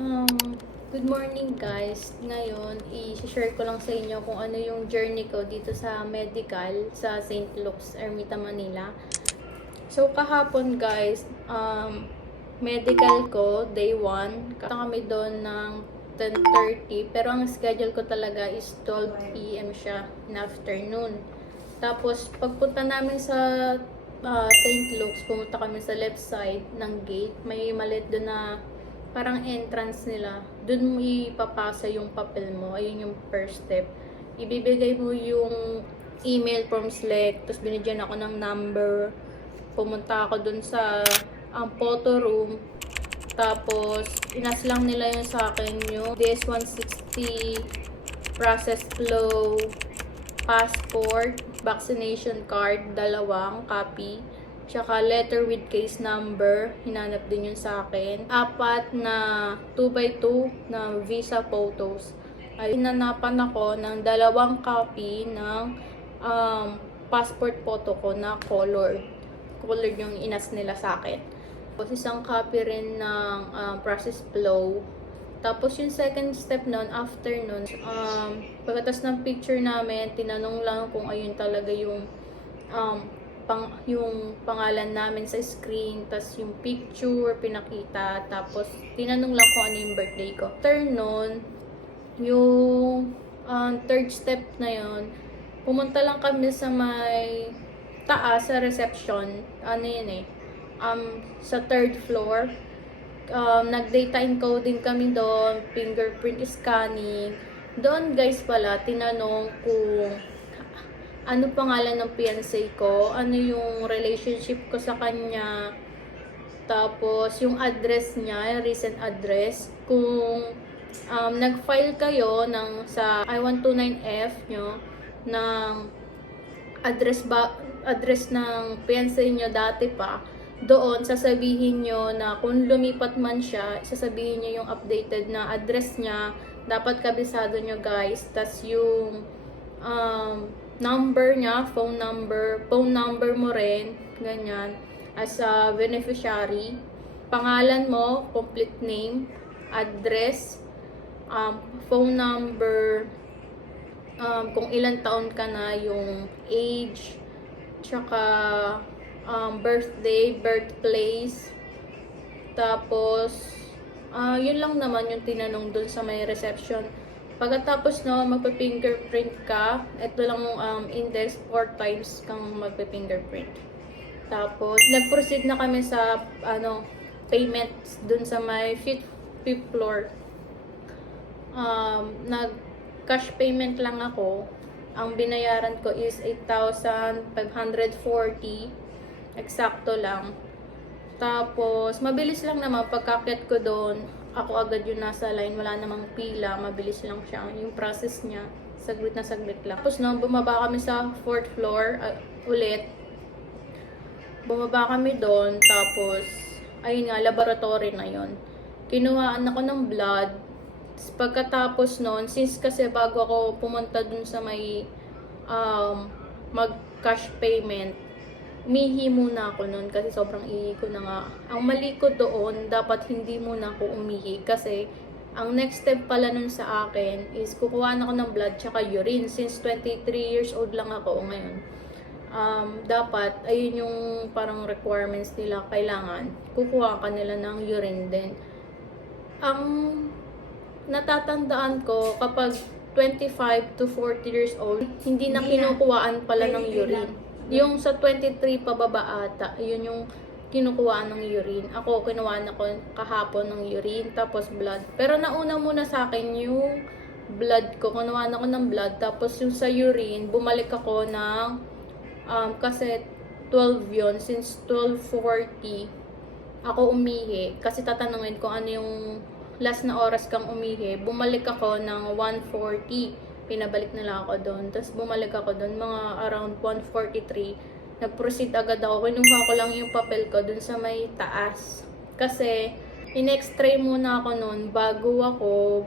Good morning guys. Ngayon, i-share ko lang sa inyo kung ano yung journey ko dito sa medical sa St. Luke's, Ermita, Manila. So, kahapon guys, medical ko, day 1. Kami doon ng 10:30. Pero ang schedule ko talaga is 12 p.m. siya in afternoon. Tapos, pagpunta namin sa St. Luke's, pumunta kami sa left side ng gate. May maliit doon na parang entrance nila. Doon mo ipapasa yung papel mo. Ayun yung first step. Ibibigay mo yung email from SLEC. Tapos binigyan ako ng number. Pumunta ako doon sa photo room. Tapos, inas lang nila yun sa akin yung DS-160, process flow, passport, vaccination card, dalawang copy. Tsaka letter with case number, hinanap din yun sa akin. 4 na 2x2 na visa photos. Ay, hinanapan ako ng 2 copy ng passport photo ko na color. Color yung inas nila sa akin. Tapos isang copy rin ng process flow. Tapos yung second step nun, after nun, pagkatas ng picture namin, tinanong lang kung ayun talaga yung yung pangalan namin sa screen, tas yung picture pinakita, tapos tinanong lang kung ano yung birthday ko. After nun, yung third step na yun, pumunta lang kami sa may taas, sa reception, ano yun sa 3rd floor. Nag-data encoding kami doon, fingerprint scanning. Doon guys pala, tinanong kung ano pangalan ng fiancé ko, ano yung relationship ko sa kanya, tapos yung address niya, recent address, kung nag-file kayo sa I-129F nyo ng address ng fiancé nyo dati pa, doon sasabihin nyo na kung lumipat man siya, sasabihin nyo yung updated na address niya, dapat kabisado nyo guys, tas yung number niya, phone number mo rin, ganyan, as a beneficiary, pangalan mo, complete name, address, phone number, kung ilang taon ka na, yung age, tsaka birthday, birthplace, tapos yun lang naman yung tinanong dun sa may reception. Pagkatapos no, magpa-fingerprint ka. Ito lang index 4 times kang magpa-fingerprint. Tapos, nag-proceed na kami sa payments dun sa may 5th floor. Nag-cash payment lang ako. Ang binayaran ko is 8,540. Eksakto lang. Tapos, mabilis lang naman pagkakit ko doon. Ako agad yung nasa line, wala namang pila, mabilis lang siya. Yung process niya, saglit na saglit lang. Tapos nung bumaba kami sa 4th floor ulit, bumaba kami doon, tapos, ayun nga, laboratory na yon. Kinuhaan ako ng blood. Pagkatapos noon, since kasi bago ako pumunta dun sa may mag-cash payment, umihi muna ako noon kasi sobrang ihi ko na nga. Ang mali ko doon, dapat hindi muna ako umihi kasi ang next step pala nun sa akin is kukuha ako ng blood tsaka urine. Since 23 years old lang ako ngayon, dapat ayun yung parang requirements nila, kailangan kukuha ka nila ng urine din. Ang natatandaan ko, kapag 25 to 40 years old, hindi na kinukuhaan pala ng urine. Yung sa 23 pababa ata, yun yung kinukuha ng urine. Ako, kinuha na ko kahapon ng urine, tapos blood. Pero nauna muna sa akin yung blood ko. Kinuha na ko ng blood, tapos yung sa urine, bumalik ako ng, kasi 12 yun, since 12:40, ako umihi. Kasi tatanungin ko ano yung last na oras kang umihi. Bumalik ako ng 1:40. Pinabalik nila ako doon. Tapos bumalik ako doon mga around 1:43. Nag-proceed agad ako. Kinuha ko lang yung papel ko doon sa may taas. Kasi in-x-ray muna ako noon bago ako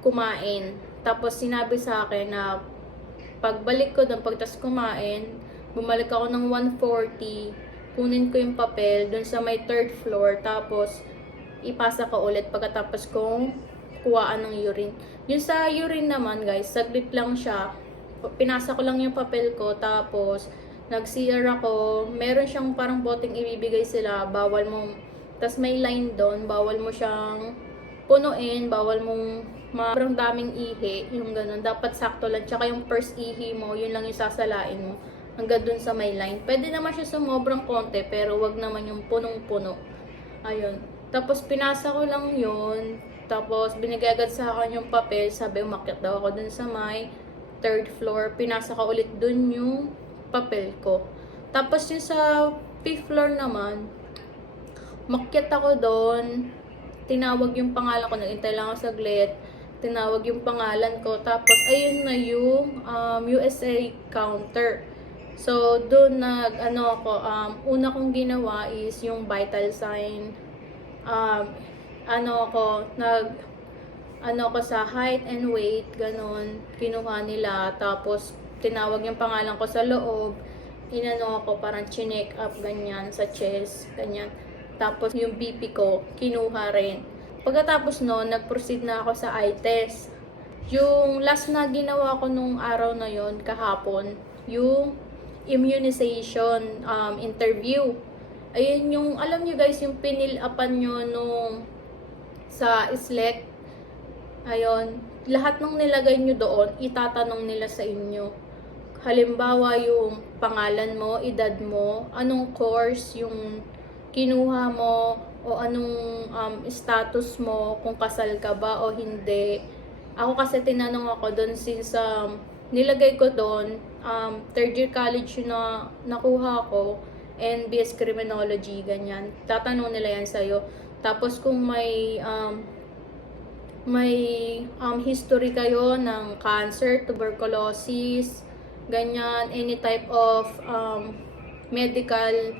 kumain. Tapos sinabi sa akin na pagbalik ko doon, pagtas kumain, bumalik ako ng 1:40. Kunin ko yung papel doon sa may 3rd floor. Tapos ipasa ko ulit pagkatapos kong kuhaan ng urine. Yung sa urine naman guys, saglit lang siya. Pinasa ko lang yung papel ko, tapos nag-CR ako. Meron siyang parang boteng ibibigay sila, bawal mo, tas may line doon, bawal mo siyang punuin, bawal mong parang daming ihi, yung ganun. Dapat sakto lang. Tsaka yung first ihi mo, yun lang yung sasalain mo. Hanggang dun sa may line. Pwede naman siya sumobrang konti, pero wag naman yung punong-puno. Ayun. Tapos pinasa ko lang yun. Tapos binigay agad sa akin yung papel. Sabi, umakyat daw ako dun sa may 3rd floor. Pinasa ko ulit dun yung papel ko. Tapos yung sa 5th floor naman, umakyat ako dun. Tinawag yung pangalan ko. Nagintay lang ako saglit. Tinawag yung pangalan ko. Tapos ayun na yung USA counter. So, doon una kong ginawa is yung vital sign. Ako sa height and weight, ganun, kinuha nila. Tapos, tinawag yung pangalan ko sa loob. Ako, parang chinek up, ganyan, sa chest, ganyan. Tapos, yung BP ko, kinuha rin. Pagkatapos noon, nag-proceed na ako sa eye test. Yung last na ginawa ko nung araw na yon, kahapon, yung immunization interview. Ayun yung, alam nyo guys, yung pinil-upan nyo nung sa SLEC. Ayun, lahat ng nilagay nyo doon, itatanong nila sa inyo. Halimbawa, yung pangalan mo, edad mo, anong course yung kinuha mo, o anong status mo, kung kasal ka ba o hindi. Ako kasi tinanong ako doon since nilagay ko doon, 3rd year college yung nakuha ko, and BS Criminology, ganyan. Tatanong nila yan sa'yo. Tapos kung may history kayo ng cancer, tuberculosis, ganyan, any type of medical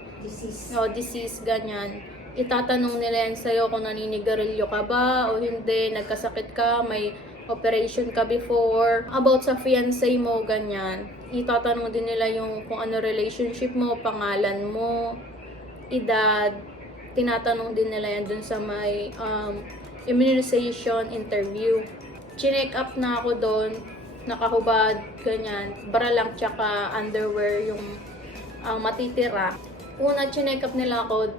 disease, ganyan. Itatanong nila yan sa'yo kung naninigarilyo ka ba o hindi, nagkasakit ka, may operation ka before, about sa fiancé mo, ganyan. Itatanong din nila yung kung ano relationship mo, pangalan mo, edad. Tinatanong din nila yan dun sa may immunization interview. Chinek up na ako doon, nakahubad, ganyan. Bra lang tsaka underwear yung matitira. Una, chinek up nila ako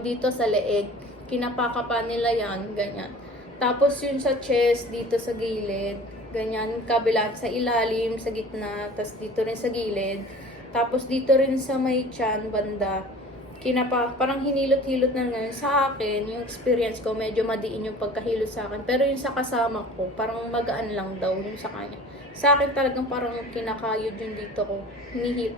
dito sa leeg. Kinapaka pa nila yan, ganyan. Tapos yun sa chest, dito sa gilid, ganyan, kabila sa ilalim, sa gitna, tapos dito rin sa gilid. Tapos dito rin sa may tiyan, banda, parang hinilot-hilot na ngayon. Sa akin, yung experience ko, medyo madiin yung pagkahilot sa akin. Pero yung sa kasama ko, parang magaan lang daw yung sa kanya. Sa akin talagang parang kinakayod yung dito ko.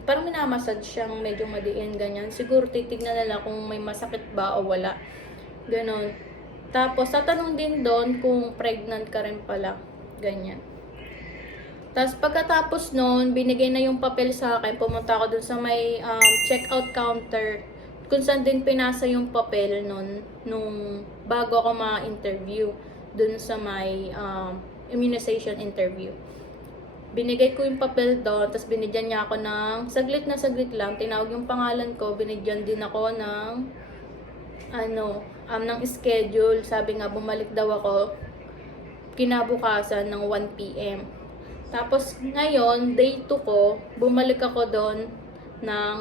Parang minamassage siyang medyo madiin, ganyan. Siguro titignan nila kung may masakit ba o wala. Ganon. Tapos, tatanong din doon kung pregnant ka rin pala. Ganyan. Tapos, pagkatapos noon, binigay na yung papel sa akin. Pumunta ako doon sa may checkout counter. Kung saan din pinasa yung papel noon nung bago ako ma-interview doon sa may immunization interview. Binigay ko yung papel doon, tapos binigyan niya ako ng saglit lang. Tinawag yung pangalan ko, binigyan din ako ng ng schedule. Sabi nga, bumalik daw ako kinabukasan ng 1 p.m. Tapos, ngayon, day 2 ko, bumalik ako doon ng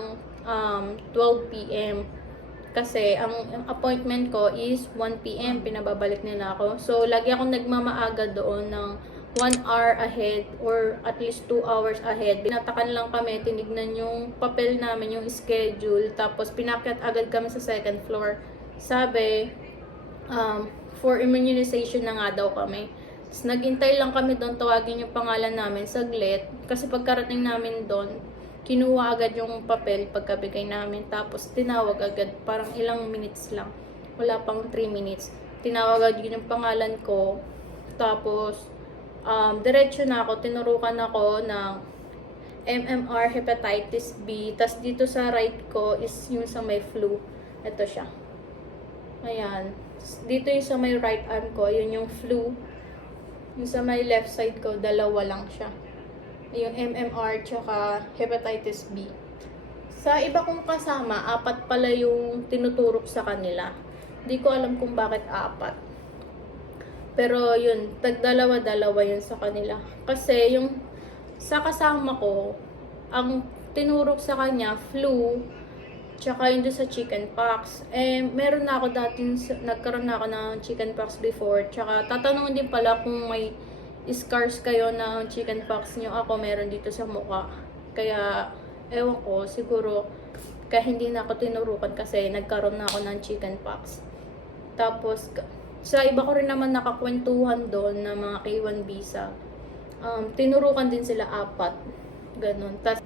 12 p.m. Kasi, ang appointment ko is 1 p.m. Pinababalik nila ako. So, lagi akong nagmamaaga doon ng 1 hour ahead or at least 2 hours ahead. Binatakan lang kami, tinignan yung papel namin, yung schedule. Tapos, pinakyat agad kami sa 2nd floor. Sabi, for immunization na nga daw kami. Tapos naghintay lang kami doon, tawagin yung pangalan namin saglit. Kasi pagkarating namin doon, kinuha agad yung papel pagkabigay namin. Tapos tinawag agad, parang ilang minutes lang. Wala pang 3 minutes. Tinawag agad yung pangalan ko. Tapos, diretso na ako, tinurukan ako ng MMR, hepatitis B. Tapos dito sa right ko is yung sa may flu. Ito siya. Ayan. Dito yung sa may right arm ko, yun yung flu. Yung sa may left side ko, dalawa lang siya. Yung MMR tsaka hepatitis B. Sa iba kong kasama, 4 pala yung tinuturok sa kanila. Di ko alam kung bakit 4. Pero yun, tag-dalawa-dalawa yun sa kanila. Kasi yung sa kasama ko, ang tinurok sa kanya, flu, tsaka yun doon sa chickenpox. Eh, meron na ako dating, nagkaroon na ako ng chickenpox before. Tsaka tatanungin din pala kung may scars kayo ng chickenpox nyo. Ako meron dito sa mukha. Kaya, ewan ko, siguro, kaya hindi na ako tinurukan kasi nagkaroon na ako ng chickenpox. Tapos, sa iba ko rin naman nakakwentuhan doon na mga K1 visa. Tinurukan din sila 4. Ganon. Tas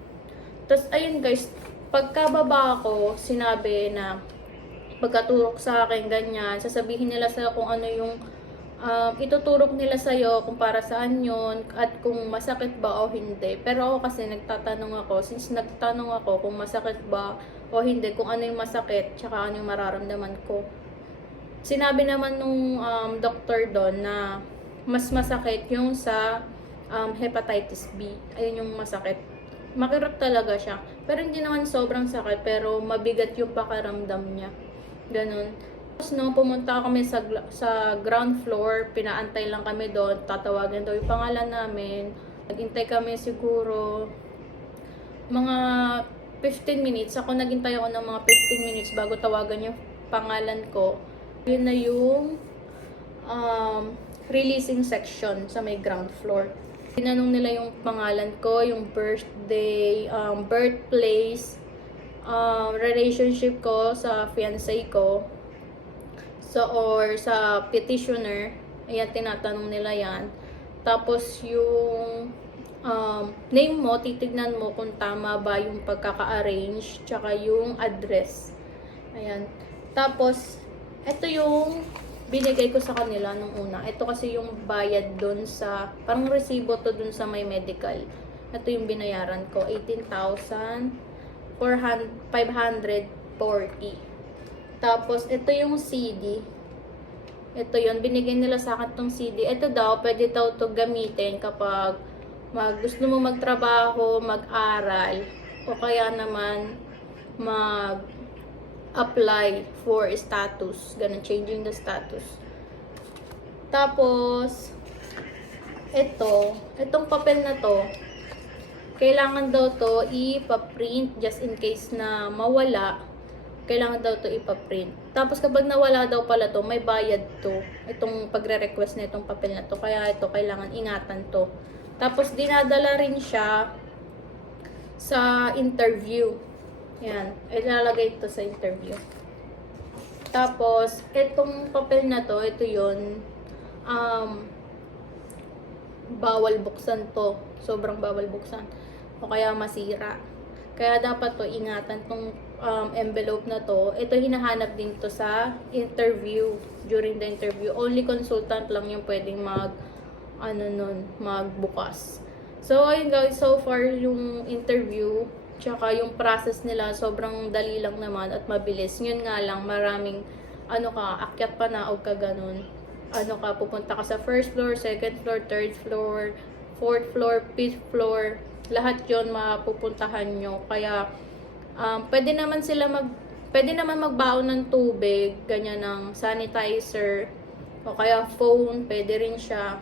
ayun guys, pagkababa ko, sinabi na pagkaturok sa akin, ganyan, sasabihin nila sa kung ano yung ituturok nila sa'yo, kung para saan yun, at kung masakit ba o hindi. Pero ako kasi nagtatanong ako, since nagtanong ako kung masakit ba o hindi, kung ano yung masakit, tsaka ano yung mararamdaman ko. Sinabi naman nung doctor doon na mas masakit yung sa hepatitis B. Ayun yung masakit. Makirot talaga siya. Pero hindi naman sobrang sakit, pero mabigat yung pakiramdam niya. Ganun. Tapos no, pumunta kami sa ground floor, pinaantay lang kami doon, tatawagan daw yung pangalan namin. Naghintay kami siguro mga 15 minutes. Ako naghintay ako ng mga 15 minutes bago tawagan yung pangalan ko. Yun na yung releasing section sa may ground floor. Tinanong nila yung pangalan ko, yung birthday, birthplace, relationship ko sa fiancé ko, or sa petitioner. Ayan, tinatanong nila yan. Tapos yung name mo, titignan mo kung tama ba yung pagkaka-arrange, tsaka yung address. Ayan. Tapos, ito yung binigay ko sa kanila nung una. Ito kasi yung bayad dun sa, parang resibo to dun sa may medical. Ito yung binayaran ko, 18,540. Tapos, ito yung CD. Ito yun, binigay nila sa akin tong CD. Ito daw, pwede daw to gamitin kapag gusto mo magtrabaho, mag-aral, o kaya naman apply for status, ganun, changing the status. Tapos itong papel na to, kailangan daw to ipa-print just in case na mawala. Kailangan daw to ipa-print. Tapos kapag nawala daw pala to, may bayad to. Itong pagre-request na itong papel na to. Kaya ito, kailangan ingatan to. Tapos dinadala rin siya sa interview. Yan, ilalagay ito sa interview. Tapos, itong papel na to, ito yun, bawal buksan to. Sobrang bawal buksan. O kaya masira. Kaya dapat to, ingatan tong envelope na to. Ito hinahanap din to sa interview. During the interview, only consultant lang yung pwedeng magbukas. So, ayun guys, so far yung interview, tsaka yung process nila, sobrang dali lang naman at mabilis. Yun nga lang, maraming, akyat pa na o ganun. Pupunta ka sa first floor, second floor, third floor, fourth floor, fifth floor. Lahat yun mapupuntahan nyo. Kaya, pwede naman magbaon ng tubig, ganyan ng sanitizer, o kaya phone, pwede rin siya.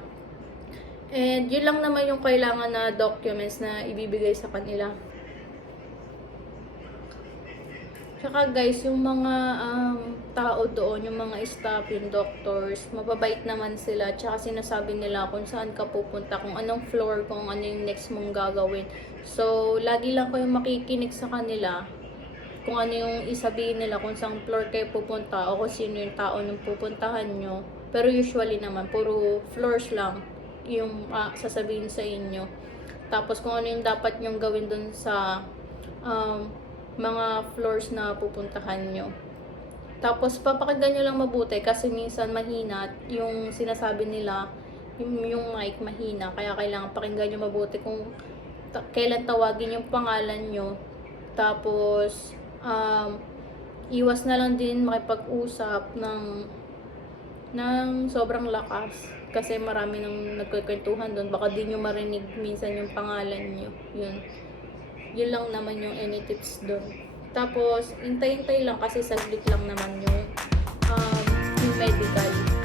And yun lang naman yung kailangan na documents na ibibigay sa kanila. Tsaka guys, yung mga tao doon, yung mga staff, yung doctors, mababait naman sila. Tsaka sinasabi nila kung saan ka pupunta, kung anong floor, kung ano yung next mong gagawin. So, lagi lang kayo makikinig sa kanila. Kung ano yung isabihin nila, kung saan floor kayo pupunta, o kung sino yung tao nung pupuntahan nyo. Pero usually naman, puro floors lang yung sasabihin sa inyo. Tapos kung ano yung dapat nyong gawin dun sa mga floors na pupuntahan nyo. Tapos papakinggan nyo lang mabuti kasi minsan mahina yung sinasabi nila, yung mic mahina, kaya kailangan pakinggan nyo mabuti kung kailan tawagin yung pangalan nyo. Tapos iwas na lang din makipag-usap ng sobrang lakas kasi marami nang nagkukwentuhan doon, baka di nyo marinig minsan yung pangalan nyo. Yun lang naman yung any tips doon. Tapos, hintay-hintay lang kasi saglit lang naman yung medical.